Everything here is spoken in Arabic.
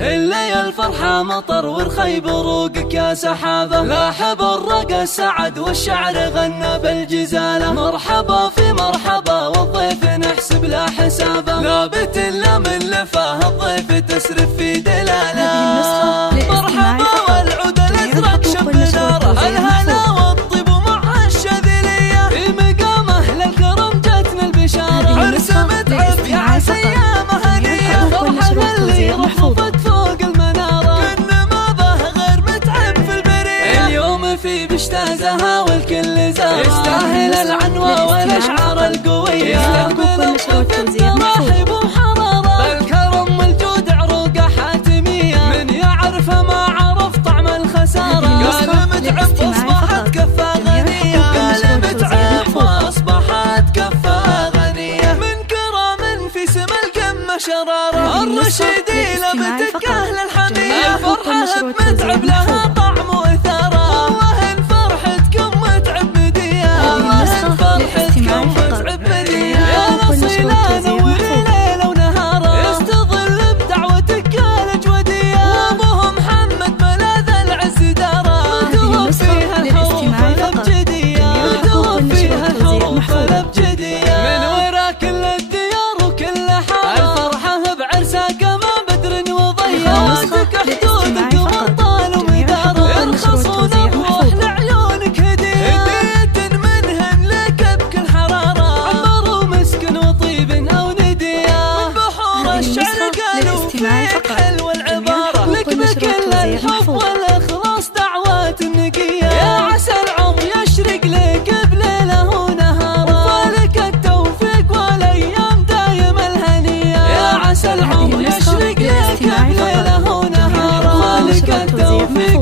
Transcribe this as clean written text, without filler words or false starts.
اللي الفرحة مطر والخي بروقك يا سحابة، لاحب الرقى سعد والشعر غنى بالجزالة. مرحبا في مرحبا والضيف نحسب لا حسابه، لابت الا من لفاه الضيف تسرف في دلاله. مرحبا والعود الازرق شب ناره، الهنا والطيب ومع الشذلية، في مقامه للكرم جاتنا البشارة. عرس متعب يا عسى ايامه هنية، فرحة اللي رفرفت فوق المنارة، كنا ما به غير متعب في البرية. اليوم في بشتازها والكل زارة، يستاهل العنوة والاشعار القوية، يستقبل الضيف بترحيب وحرارة، بالكرم والجود عروقه حاتمية، من يعرف ما عرف طعم الخسارة. قال متعب واصبحت كفة غنية، قال متعب واصبحت كفة غنية، من كرم في سما القمة شرارة. الرشيدي لبتك اهل الحمية، الفرحة بمتعب لها طعم وثارة، والله ان فرحتكم متعب مدية، والله ان فرحتكم متعب مدية. يا نصيلة نوري ليلة ونهارة، يستظل بدعوتك يا الجودية، وابوه محمد ملاذ العز دارة، متوفيها الحروف الابجدية، متوفيها الحروف الابجدية، من ورا كل الديار وكل حارة. الفرحة بعرسها كما بدر وضيا، واتك حدودك وبطال ومدارة، يرخصون ابوح لعيونك هدية، هدية منهن لك بكل حرارة، عمر ومسكن وطيب او ندية، من بحور الشعر قالوا فيك حلو العبارة، لك بكل الحب والاخلاص دعوات النقية. يا عسى العمر يشرق لك بليله ونهاره، وفالك التوفيق والايام دايم الهنية. يا عسى العمر يشرق لك بليله ونهاره، وفالك التوفيق